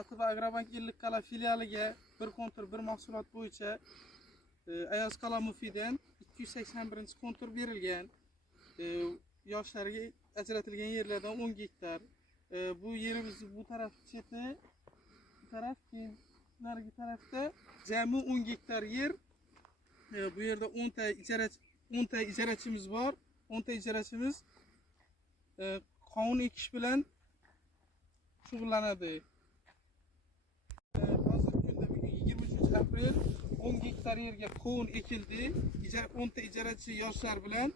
Atiba Agrobank Illiqqal'a filialiga bir kontur bir mahsulot bo'yicha Ayaz Qala Mufidan 281-kontur berilgan. Yoshlarga ajratilgan yerlardan 10 gektar. Bu yerimiz bu taraf cheti, bu taraf keyin narigi tarafda jami 10 gektar yer. Bu yerda 10 ta ijarachimiz bor. 10 ta ijarachimiz qovun ekish bilan shug'ullanadi. Hozirgi kunda bugun 23 aprel 10 gektar yerga qovun ekildi. 10 ta ijarachi yoshlar bilan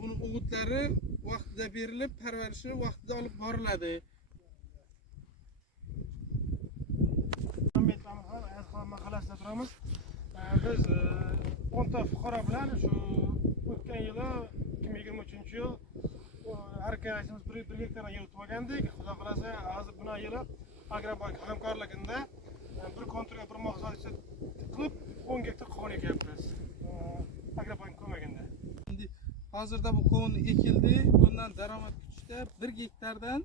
buni o'g'itlari vaqtida berilib, parvarishi vaqtida olib boriladi. Ayaz Qala mahallasida turamiz. Biz 10 ta fuqaro bilan shu o'tgan yili 2023-yil har ikkalamiz 1 gektardan yer o'tib olgandik. Xudo xolasa, hozir bundan yili Agrobank hamkorligida bir konturga bir mahsulot qilib 10 gektar qovun ekyapmiz. Agrobank ko'magida. Hozirda bu qovun ekildi. Bundan daromad kutishda 1 gektardan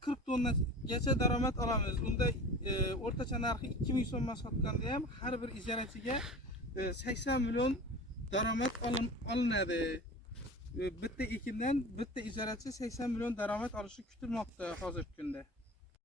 40 tonnagacha daromad olamiz. Unda o'rtacha narxi 2000 so'mdan sotganda ham har bir ijarachiga 80 million daromad olinadi. Bitta ekindan bitta ijarachi 80 million daromad olishi kutilmoqda hozirgi kunda.